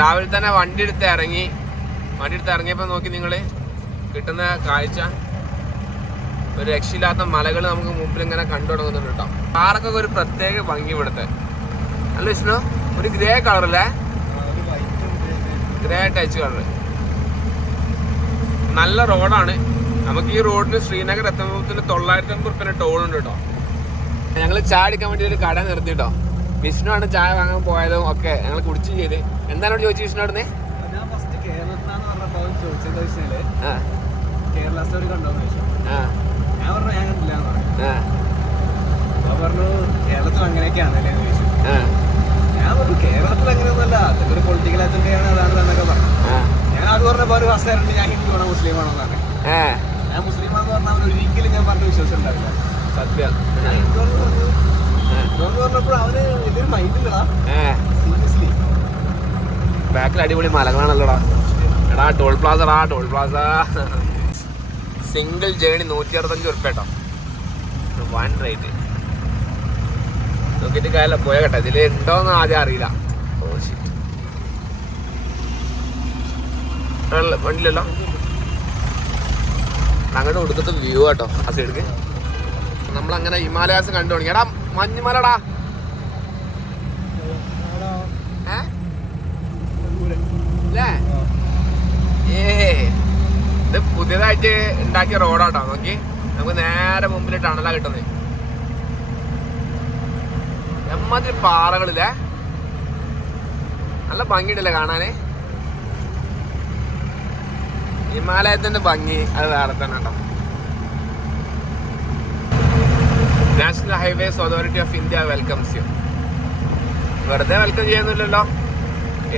രാവിലെ തന്നെ വണ്ടി എടുത്ത് ഇറങ്ങിയപ്പോൾ നോക്കി നിങ്ങൾ കിട്ടുന്ന കാഴ്ച ഒരു രക്ഷയില്ലാത്ത മലകൾ നമുക്ക് മുമ്പിൽ ഇങ്ങനെ കണ്ടു തുടങ്ങുന്നുണ്ട് കേട്ടോ. കാറൊക്കെ ഒരു പ്രത്യേക ഭംഗി ഇവിടുത്തെ. അല്ല വിഷ്ണു, ഒരു ഗ്രേ കളറല്ലേ, ഗ്രേ ടച്ച് കളർ. നല്ല റോഡാണ്. നമുക്ക് ഈ റോഡിന് ശ്രീനഗർ എത്തുമ്പോഴത്തിന് 950 റുപ്യ ടോളുണ്ട് കേട്ടോ. ഞങ്ങൾ ചായ അടിക്കാൻ വേണ്ടി ഒരു കട നിർത്തി കേട്ടോ. വിഷ്ണു ആണ് ചായ വാങ്ങാൻ പോയതും ഒക്കെ ഞങ്ങൾ കുടിച്ചും ചെയ്ത്. എന്താണ് ചോദിച്ചു വിഷ്ണു അവിടുന്ന്? കേരള സ്റ്റോറി കണ്ടോന്ന് ചോദിച്ചു. ഞാൻ പറഞ്ഞു ഞാൻ കണ്ടില്ല. പറഞ്ഞു കേരളത്തിൽ അങ്ങനെയൊക്കെയാണല്ലേ എന്ന് ചോദിച്ചു. ഞാൻ പറഞ്ഞു കേരളത്തിൽ അങ്ങനെയൊന്നുമല്ല, അതൊക്കെ ഒരു പൊളിറ്റിക്കൽ അജണ്ടയാണ്, അതാണ് എന്നൊക്കെ പറഞ്ഞു. ഞാൻ അത് പറഞ്ഞപ്പോൾ ഒരു ഫസ്റ്റ് ആയിട്ട് ഞാൻ ഹിന്ദു ആണോ മുസ്ലിം ആണോ എന്നാണ്. ഞാൻ മുസ്ലിം ആണെന്ന് പറഞ്ഞാൽ അവൻ ഒരിക്കലും ഞാൻ പറഞ്ഞ വിശ്വാസം ഉണ്ടാവില്ല. സത്യം പറഞ്ഞപ്പോൾ അവന് വലിയൊരു മൈൻഡില്ലടാ. സീരിയസ്ലി ബാക്കിൽ അടിപൊളി മലകളാണല്ലോടാ. എടാ ടോൾ പ്ലാസ സിംഗിൾ ജേണി 165 ഉറുപ്പിക കേട്ടോ. വൺ റേറ്റ് നോക്കിയിട്ട് കാലം പോയ കേട്ടോ. ഇതിൽ ഉണ്ടോന്ന് ആദ്യം അറിയില്ല. വണ്ടിയില്ലല്ലോ. അങ്ങോട്ട് കൊടുത്തിട്ട് വ്യൂ കേട്ടോ ആ സൈഡിക്ക്. നമ്മളങ്ങനെ ഹിമാലയാസ് കണ്ടു തുടങ്ങി. എടാ മഞ്ഞുമലടാ. ഇത് പുതിയതായിട്ട് ഉണ്ടാക്കിയ റോഡാട്ടോ. നോക്കി നമുക്ക് നേരെ മുമ്പിൽ ടണലാ കിട്ടുന്നത്. എമ്മാതിരി പാറകളില്ലേ, നല്ല ഭംഗിയുണ്ടല്ലേ കാണാന്. ഹിമാലയത്തിന്റെ ഭംഗി അത് വേറെ തന്നെ കേട്ടോ. National highways authority of India welcomes U. വെറുതെ വെൽക്കം ചെയ്യുന്നില്ലല്ലോ.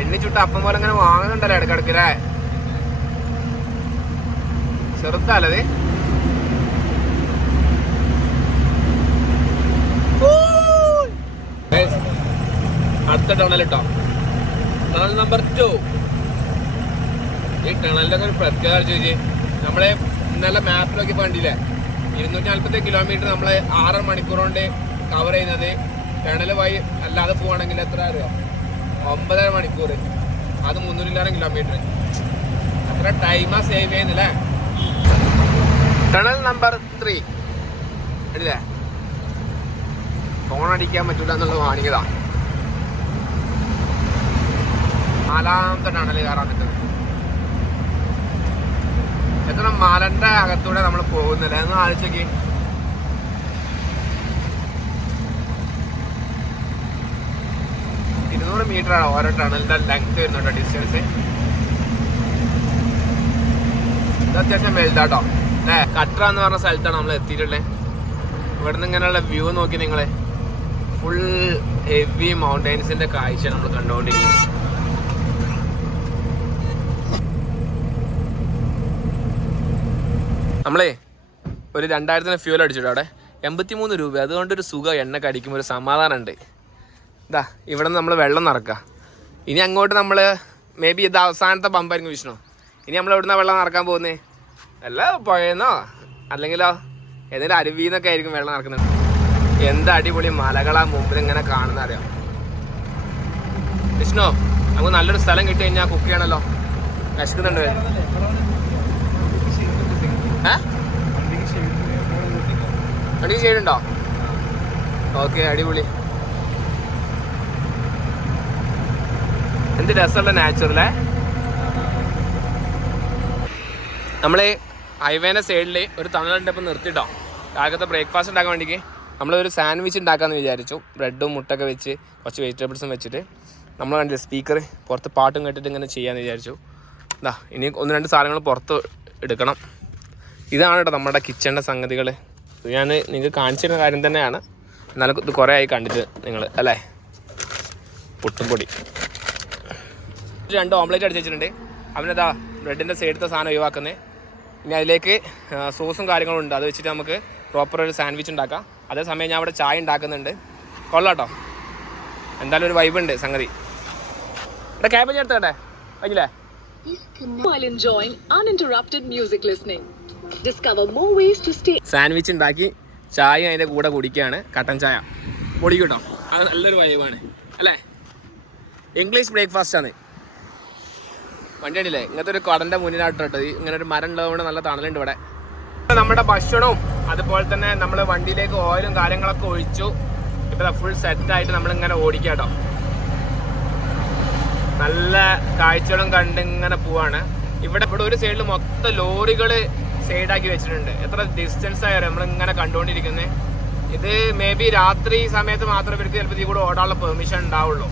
എണ്ണിച്ചുട്ട് അപ്പം പോലെ അങ്ങനെ വാങ്ങുന്നുണ്ടല്ലോ ഇടക്കിടക്കില്ലേ. ചെറുതാലത്. അടുത്ത ടണൽ കേട്ടോ, ടണൽ നമ്പർ 2. ഈ ടണലിന്റെ ഒക്കെ ഒരു പ്രത്യേകത ചോദിച്ചു. നമ്മളെ ഇന്നലെ മാപ്പിലൊക്കെ കണ്ടില്ലേ, 240 കിലോമീറ്റർ നമ്മള് 6 മണിക്കൂർ കൊണ്ട് കവർ ചെയ്യുന്നത്. ടണൽ വഴി അല്ലാതെ പോവാണെങ്കിൽ എത്ര അറിയോ? 9.5 മണിക്കൂർ. അത് 300 കിലോമീറ്റർ. അത്ര ടൈമാ സേവ് ചെയ്യുന്നില്ലേ. ടണൽ നമ്പർ 3 അല്ലേ. ഫോൺ അടിക്കാൻ പറ്റൂല എന്നുള്ളത് കാണിക്കതാ. 4ാമത്തെ ടണൽ കയറാൻ പറ്റുന്നത്. എത്ര മലന്റെ അകത്തൂടെ നമ്മൾ പോകുന്നില്ല എന്ന് ആലോചിക്ക്. മീറ്ററാണ് ഓരോ ടണലിന്റെ ലെങ്ത് വരുന്നുണ്ടോ, ഡിസ്റ്റൻസ്. ഇത് അത്യാവശ്യം വലുതാട്ടോ അല്ലേ. കട്ര എന്ന് പറഞ്ഞ സ്ഥലത്താണ് നമ്മൾ എത്തിയിട്ടുള്ളത്. ഇവിടുന്ന് ഇങ്ങനെയുള്ള വ്യൂ നോക്കി നിങ്ങളെ. ഫുൾ ഹെവി മൗണ്ടൈൻസിന്റെ കാഴ്ച നമ്മൾ കണ്ടുകൊണ്ടിരിക്കുന്നത്. നമ്മളെ ഒരു 2000 ഫ്യൂൽ അടിച്ചിട്ടോ അവിടെ. 83 രൂപ. അതുകൊണ്ടൊരു സുഖം എണ്ണ അടിക്കുമ്പോൾ ഒരു സമാധാനം ഉണ്ട്. ഇതാ ഇവിടെ നിന്ന് നമ്മൾ വെള്ളം നിറക്കുക. ഇനി അങ്ങോട്ട് നമ്മൾ മേ ബി ഇത് അവസാനത്തെ പമ്പായിരിക്കും വിഷ്ണു. ഇനി നമ്മൾ എവിടുന്നാണ് വെള്ളം നിറക്കാൻ പോകുന്നത്? അല്ല പുഴയെന്നോ അല്ലെങ്കിലോ ഏതെങ്കിലും അരുവിന്നൊക്കെ ആയിരിക്കും വെള്ളം നിറക്കുന്നത്. എന്താ അടിപൊളി മലകളാ മുമ്പിൽ ഇങ്ങനെ കാണുന്ന അറിയാം വിഷ്ണു. നമുക്ക് നല്ലൊരു സ്ഥലം കിട്ടി കഴിഞ്ഞാൽ കുക്ക് ചെയ്യണമല്ലോ. വിശക്കുന്നുണ്ട്. വണ്ടിക്ക് ഷെയ്ഡുണ്ടോ? ഓക്കെ, അടിപൊളി. എന്ത് രസമുള്ള നാച്ചുറലേ. നമ്മൾ ഹൈവേൻ്റെ സൈഡിൽ ഒരു തണലുണ്ട്. ഇപ്പം നിർത്തിട്ടോ രാവിലത്തെ ബ്രേക്ക്ഫാസ്റ്റ് ഉണ്ടാക്കാൻ വേണ്ടിക്ക് നമ്മളൊരു സാൻഡ്വിച്ച് ഉണ്ടാക്കാമെന്ന് വിചാരിച്ചു. ബ്രെഡും മുട്ടൊക്കെ വെച്ച് കുറച്ച് വെജിറ്റബിൾസും വെച്ചിട്ട് നമ്മൾ കണ്ടില്ല സ്പീക്കർ പുറത്ത് പാട്ടും കേട്ടിട്ട് ഇങ്ങനെ ചെയ്യാമെന്ന് വിചാരിച്ചു. ഇതാ ഇനി 1-2 സാധനങ്ങൾ പുറത്ത് എടുക്കണം. ഇതാണ് കേട്ടോ നമ്മുടെ കിച്ചണിൻ്റെ സംഗതികൾ. ഇത് ഞാൻ നിങ്ങൾക്ക് കാണിച്ചിരുന്ന കാര്യം തന്നെയാണ്. എന്നാലും ഇത് കുറേ ആയി കണ്ടിട്ട് നിങ്ങൾ അല്ലേ. പുട്ടും പൊടി 2 ഓംലേറ്റ് അടിച്ച് വെച്ചിട്ടുണ്ട്. അവനതാ ബ്രെഡിൻ്റെ സൈഡത്തെ സാധനം ഒഴിവാക്കുന്നത്. ഇനി അതിലേക്ക് സോസും കാര്യങ്ങളും ഉണ്ട്. അത് വെച്ചിട്ട് നമുക്ക് പ്രോപ്പർ ഒരു സാൻഡ്വിച്ച് ഉണ്ടാക്കാം. അതേസമയം ഞാൻ അവിടെ ചായ ഉണ്ടാക്കുന്നുണ്ട്. കൊള്ളാട്ടോ, എന്തായാലും ഒരു വൈബ് ഉണ്ട് സംഗതി. ഇവിടെ ക്യാബേജ് എടുത്തേ കഴിഞ്ഞില്ലേ. സാൻഡ്വിച്ച് ഉണ്ടാക്കി ചായ അതിൻ്റെ കൂടെ കുടിക്കുകയാണ്. കട്ടൻ ചായ പൊടിക്കൂട്ടോ. അത് നല്ലൊരു വൈബാണ് അല്ലേ. ഇംഗ്ലീഷ് ബ്രേക്ക്ഫാസ്റ്റ് ആണ്. വണ്ടി കണ്ടില്ലേ ഇങ്ങനത്തെ ഒരു കടന്റെ മുന്നിലായിട്ടോ ഇങ്ങനെ ഒരു മരം ഉള്ളതുകൊണ്ട് നല്ല തണലുണ്ട് ഇവിടെ. നമ്മുടെ ഭക്ഷണവും അതുപോലെ തന്നെ നമ്മൾ വണ്ടിയിലേക്ക് ഓയിലും കാര്യങ്ങളൊക്കെ ഒഴിച്ചു. ഇപ്പൊ ഫുൾ സെറ്റായിട്ട് നമ്മളിങ്ങനെ ഓടിക്കാട്ടോ. നല്ല കാഴ്ചകളും കണ്ട് ഇങ്ങനെ പോവാണ്. ഇവിടെ ഒരു സൈഡിൽ മൊത്തം ലോറികൾ സൈഡാക്കി വെച്ചിട്ടുണ്ട്. എത്ര ഡിസ്റ്റൻസ് ആയാലും നമ്മളിങ്ങനെ കണ്ടുകൊണ്ടിരിക്കുന്നത്. ഇത് മേ ബി രാത്രി സമയത്ത് മാത്രമേ ഇവർക്ക് ചിലപ്പോൾ ഇതിൽ കൂടെ ഓടാനുള്ള പെർമിഷൻ ഉണ്ടാവുള്ളൂ.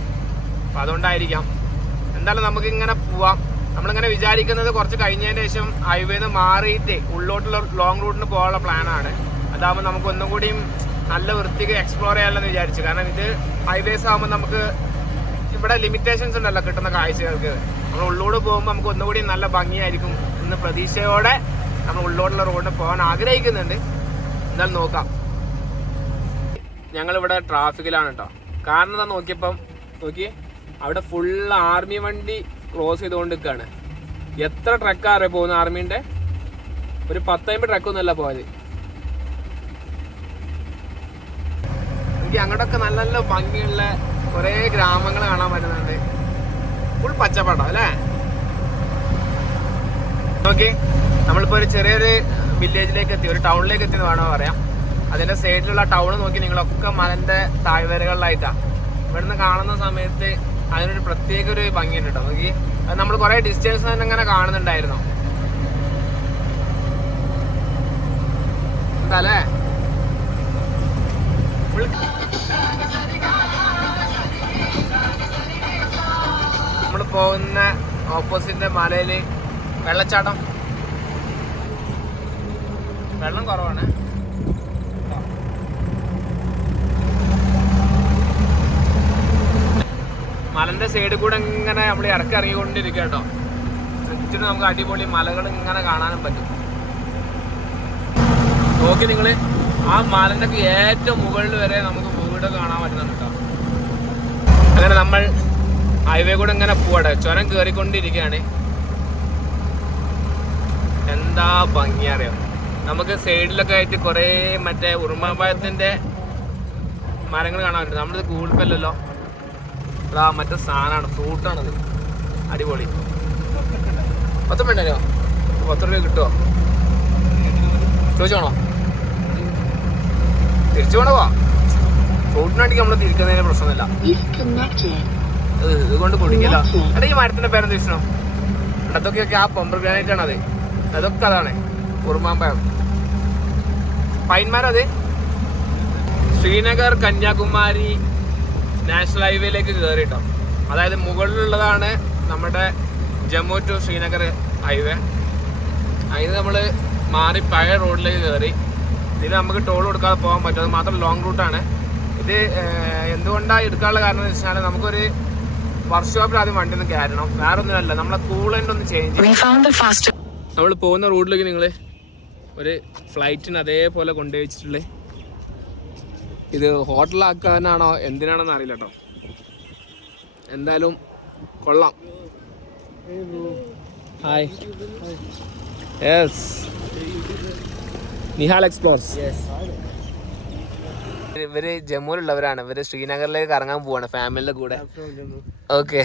അപ്പം അതുകൊണ്ടായിരിക്കാം. എന്തായാലും നമുക്ക് ഇങ്ങനെ പോവാം. നമ്മളിങ്ങനെ വിചാരിക്കുന്നത് കുറച്ച് കഴിഞ്ഞതിന് ശേഷം ഹൈവേന്ന് മാറിയിട്ട് ഉള്ളോട്ടുള്ള ലോങ് റൂട്ടിന് പോകാനുള്ള പ്ലാനാണ്. അതാകുമ്പോൾ നമുക്ക് ഒന്നും കൂടിയും നല്ല വൃത്തിക്ക് എക്സ്പ്ലോർ ചെയ്യാമല്ലോ വിചാരിച്ചു. കാരണം ഇത് ഹൈവേസ് ആകുമ്പോൾ നമുക്ക് ഇവിടെ ലിമിറ്റേഷൻസ് ഉണ്ടല്ലോ കിട്ടുന്ന കാഴ്ചകൾക്ക്. നമ്മൾ ഉള്ളോട് പോകുമ്പോൾ നമുക്ക് ഒന്നുകൂടി നല്ല ഭംഗിയായിരിക്കും എന്ന പ്രതീക്ഷയോടെ നമ്മൾ ഉള്ളോടുള്ള റോഡിന് പോകാൻ ആഗ്രഹിക്കുന്നുണ്ട്. എന്തായാലും നോക്കാം. ഞങ്ങളിവിടെ ട്രാഫിക്കിലാണ് കേട്ടോ. കാരണം എന്താ നോക്കിയപ്പം അവിടെ ഫുള്ള് ആർമി വണ്ടി ക്രോസ് ചെയ്തുകൊണ്ട് നിൽക്കുകയാണ്. എത്ര ട്രക്കാണ് പോകുന്ന ആർമീൻ്റെ? ഒരു 10-50 ട്രക്കൊന്നുമല്ല പോയത്. എനിക്ക് അങ്ങോട്ടൊക്കെ നല്ല നല്ല ഭംഗിയുള്ള കുറേ ഗ്രാമങ്ങൾ കാണാൻ പറ്റുന്നുണ്ട്. ഫുൾ പച്ചപ്പാടോ അല്ലേ? ഓക്കെ, നമ്മളിപ്പോൾ ഒരു ചെറിയൊരു വില്ലേജിലേക്ക് എത്തി, ഒരു ടൗണിലേക്ക് എത്തിയെന്ന് വേണമെന്ന് പറയാം. അതിൻ്റെ സൈഡിലുള്ള ടൗൺ നോക്കി നിങ്ങളൊക്കെ മലൻ്റെ താഴ്വരകളിലായിട്ടാണ്. ഇവിടുന്ന് കാണുന്ന സമയത്ത് അതിനൊരു പ്രത്യേക ഒരു ഭംഗിയുണ്ട് കേട്ടോ. നോക്കി, അത് നമ്മൾ കുറേ ഡിസ്റ്റൻസ് തന്നെ ഇങ്ങനെ കാണുന്നുണ്ടായിരുന്നു. എന്താ അല്ലേ? നമ്മൾ പോകുന്ന ഓപ്പോസിറ്റ് മലയില് വെള്ളച്ചാട്ടം. വെള്ളം കുറവാണ്. മലന്റെ സൈഡിൽ കൂടെ ഇങ്ങനെ നമ്മൾ ഇറങ്ങിക്കൊണ്ടിരിക്കുക കേട്ടോ. ചുറ്റും നമുക്ക് അടിപൊളി മലകൾ ഇങ്ങനെ കാണാനും പറ്റും. നോക്കി നിങ്ങള്, ആ മലന്റെ ഏറ്റവും മുകളിൽ വരെ നമുക്ക് വീട് കാണാൻ പറ്റുന്നുണ്ട് കേട്ടോ. അങ്ങനെ നമ്മൾ ഹൈവേ കൂടെ ഇങ്ങനെ പോവാട്ടെ. ചുരം കയറിക്കൊണ്ടിരിക്കുകയാണ്. എന്താ ഭംഗി അറിയാം. നമുക്ക് സൈഡിലൊക്കെ ആയിട്ട് കുറേ മറ്റേ ഉറുമാമ്പായത്തിന്റെ മരങ്ങൾ കാണാൻ പറ്റും. നമ്മളിത് ഗൂഗിൾ പേ അല്ലല്ലോ, മറ്റേ സാധനമാണ്, ഫ്രൂട്ടാണത്. അടിപൊളി. 10 വേണ്ടല്ലോ? 10 രൂപ കിട്ടുമോ? ചോദിച്ചോണോ? തിരിച്ചു വേണോ? ഫ്രൂട്ടിനാണെങ്കിൽ നമ്മൾ തിരിക്കുന്നതിന് പ്രശ്നമൊന്നുമില്ല. ഇതുകൊണ്ട് കുടിക്കല്ലോ. എടാ, ഈ മരത്തിന്റെ പേരെന്ത് ഇഷ്ടം? അതൊക്കെയൊക്കെ ആ പമ്പർ ഗ്രാനൈറ്റ് ആണ്. അതൊക്കെ അതാണ് ഉറുമാമ്പഴം. പൈൻമരം. അത് ശ്രീനഗർ കന്യാകുമാരി നാഷണൽ ഹൈവേയിലേക്ക് കയറിട്ടോ. അതായത് മുകളിലുള്ളതാണ് നമ്മുടെ ജമ്മു ടു ശ്രീനഗർ ഹൈവേ. അതിന് നമ്മൾ മാറി പഴയ റോഡിലേക്ക് കയറി. ഇതിൽ നമുക്ക് ടോൾ കൊടുക്കാതെ പോകാൻ പറ്റും. അത് മാത്രം ലോങ് റൂട്ടാണ് ഇത്. എന്തുകൊണ്ടാണ് എടുക്കാനുള്ള കാരണം എന്ന് വെച്ചാൽ നമുക്കൊരു വർക്ക്ഷോപ്പിൽ ആദ്യം വണ്ടി ഒന്ന് കയറണം. വേറെ ഒന്നുമല്ല, നമ്മളെ കൂളൻ്റ് ഒന്ന് ചേഞ്ച്. നമ്മൾ പോകുന്ന റൂട്ടിലേക്ക് നിങ്ങൾ ഒരു ഫ്ലൈറ്റിന് അതേപോലെ കൊണ്ടുപോയി വെച്ചിട്ടുള്ളത്. ഇത് ഹോട്ടലാക്കാനാണോ എന്തിനാണെന്ന് അറിയില്ല കേട്ടോ. എന്തായാലും കൊള്ളാം. Hi, yes, Nihal explores. ഇവര് ജമ്മുവിലുള്ളവരാണ്. ഇവര് ശ്രീനഗറിലേക്ക് കറങ്ങാൻ പോവാണ് ഫാമിലിയുടെ കൂടെ. ഓക്കെ,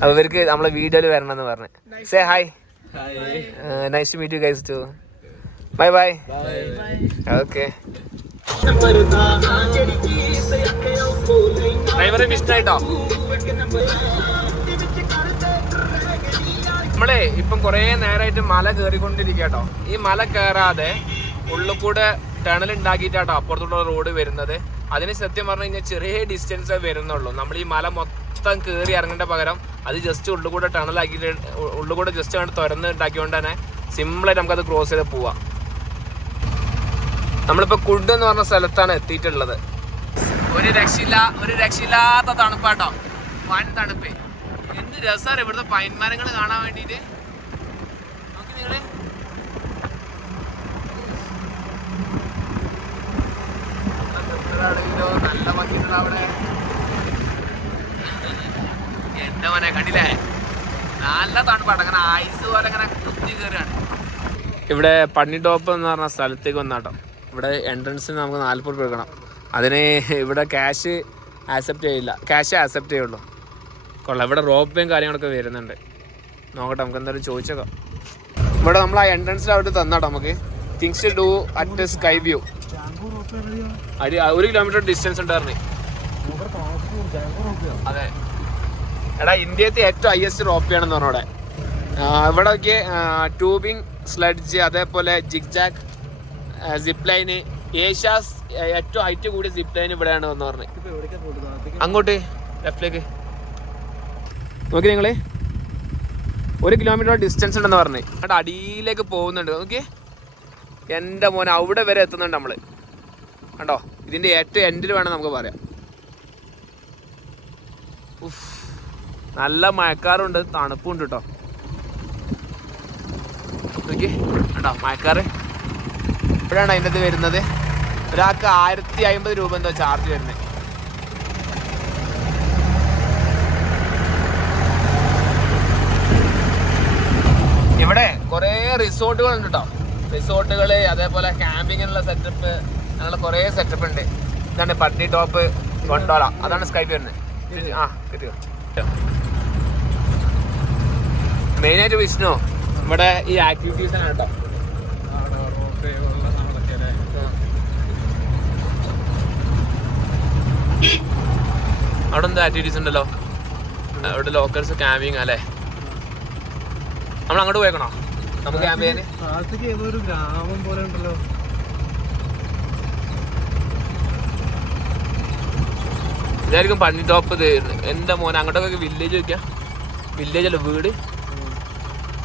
അപ്പൊ ഇവർക്ക് നമ്മളെ വീഡിയോയിൽ വരണം എന്ന് പറഞ്ഞു. Say hi. Nice to meet you guys too. Bye bye. Okay, ഡ്രൈവറെ ഇഷ്ടമായിട്ടോ. നമ്മളെ ഇപ്പം കുറേ നേരമായിട്ട് മല കയറിക്കൊണ്ടിരിക്കട്ടോ. ഈ മല കയറാതെ ഉള്ളിൽ കൂടെ ടണൽ ഉണ്ടാക്കിയിട്ടാട്ടോ അപ്പുറത്തോട്ടുള്ള റോഡ് വരുന്നത്. അതിന് സത്യം പറഞ്ഞു കഴിഞ്ഞാൽ ചെറിയ ഡിസ്റ്റൻസേ വരുന്നുള്ളൂ. നമ്മൾ ഈ മല മൊത്തം കയറി ഇറങ്ങേണ്ട പകരം അത് ജസ്റ്റ് ഉള്ളിൽ കൂടെ ടണലാക്കിയിട്ട് ഉള്ളിൽ കൂടെ ജസ്റ്റ് കണ്ട് തുറന്ന് ഉണ്ടാക്കിക്കൊണ്ട് തന്നെ സിമ്പിളായിട്ട് നമുക്കത് ക്രോസ് ചെയ്ത് പോവാം. നമ്മളിപ്പോൾ കുഡ് എന്ന് പറഞ്ഞ സ്ഥലത്താണ് എത്തിയിട്ടുള്ളത്. ഒരു രക്ഷയില്ലാത്ത തണുപ്പാട്ടോ. വൻ തണുപ്പ്. എന്ത് രസമാണ് ഇവിടുത്തെ പൈൻമരങ്ങൾ കാണാൻ വേണ്ടിയിട്ട്. നോക്കി നിങ്ങള്, നല്ല ഭംഗിയുള്ള അവിടെ. എന്റെ മോനെ കണ്ടില്ലേ, നല്ല തണുപ്പാട്ടോ. അങ്ങനെ ഐസ് പോലെ അങ്ങനെ കുത്തി കയറുകയാണ്. ഇവിടെ പണ്ണി ടോപ്പ് എന്ന് പറഞ്ഞ സ്ഥലത്തേക്ക് വന്നാട്ടോ. ഇവിടെ എൻട്രൻസിന് നമുക്ക് 40 രൂപ കൊടുക്കണം. അതിന് ഇവിടെ ക്യാഷ് ആക്സെപ്റ്റ് ചെയ്യുള്ളൂ. കൊള്ളാം. ഇവിടെ റോപ്പും കാര്യങ്ങളൊക്കെ വരുന്നുണ്ട്. നോക്കട്ടെ, നമുക്ക് എന്തായാലും ചോദിച്ചേക്കാം. ഇവിടെ നമ്മൾ ആ എൻട്രൻസിൽ അവർ തന്നാട്ടോ നമുക്ക് things to do at Sky View. 1 kilometre distance ഉണ്ടായിരുന്നു. അതെ എടാ, ഇന്ത്യത്തെ ഏറ്റവും ഹയസ്റ്റ് റോപ്പിയാണെന്ന് പറഞ്ഞോടെ. ഇവിടെ ഒക്കെ ട്യൂബിങ്, സ്ലഡ്ജ്, അതേപോലെ ജിഗ്-ജാഗ്, സിപ്പ് ലൈന്, ഏഷ്യാസ് ഏറ്റവും ഹൈറ്റ് കൂടിയ സിപ്പ് ലൈൻ ഇവിടെയാണ് എന്ന് പറഞ്ഞത്. അങ്ങോട്ട് ലെഫ്റ്റിലേക്ക് നോക്കി നിങ്ങള്. 1 കിലോമീറ്റർ ഡിസ്റ്റൻസ് ഉണ്ടെന്ന് പറഞ്ഞ് അവിടെ അടിയിലേക്ക് പോകുന്നുണ്ട്. നോക്കി എൻ്റെ മോനെ, അവിടെ വരെ എത്തുന്നുണ്ട് നമ്മൾ. കണ്ടോ, ഇതിൻ്റെ ഏറ്റവും എൻഡിൽ വേണം നമുക്ക് പറയാം. നല്ല മഴക്കാറുണ്ട്, തണുപ്പുണ്ട് കേട്ടോ. നോക്കി കണ്ടോ മഴക്കാറ്. ഇവിടെയാണ് അതിൻ്റെ ഇത് വരുന്നത്. ഒരാൾക്ക് 1050 രൂപ എന്തോ ചാർജ് വരുന്നത്. ഇവിടെ കുറേ റിസോർട്ടുകൾ ഉണ്ട് കേട്ടോ. റിസോർട്ടുകൾ, അതേപോലെ ക്യാമ്പിങ്ങിനുള്ള സെറ്റപ്പ്, അങ്ങനെയുള്ള കുറേ സെറ്റപ്പ് ഉണ്ട്. ഇതാണ് പട്നി ടോപ്പ് ഗൊണ്ടോള, അതാണ് സ്കൈ വരുന്നത്. ആ കിട്ടിയോ. മെയിനായിട്ട് വിഷ്ണു ഇവിടെ ഈ ആക്ടിവിറ്റീസാണ് കേട്ടോ. അവിടെ എന്താ ആക്ടിവിറ്റീസ് ഉണ്ടല്ലോ. അവിടെ ലോക്കൽസ് ക്യാമ്പിങ് അല്ലേ. നമ്മൾ അങ്ങോട്ട് പോയേക്കണോ നമുക്ക് ക്യാമ്പ് ചെയ്യാൻ? ഗ്രാമം പോലെ ഉണ്ടല്ലോ. ഇതായിരിക്കും പണി ടോപ്പ്. ഇത് എൻ്റെ മോനെ അങ്ങോട്ടൊക്കെ വില്ലേജ് വയ്ക്കാം. വില്ലേജ് അല്ല, വീട്.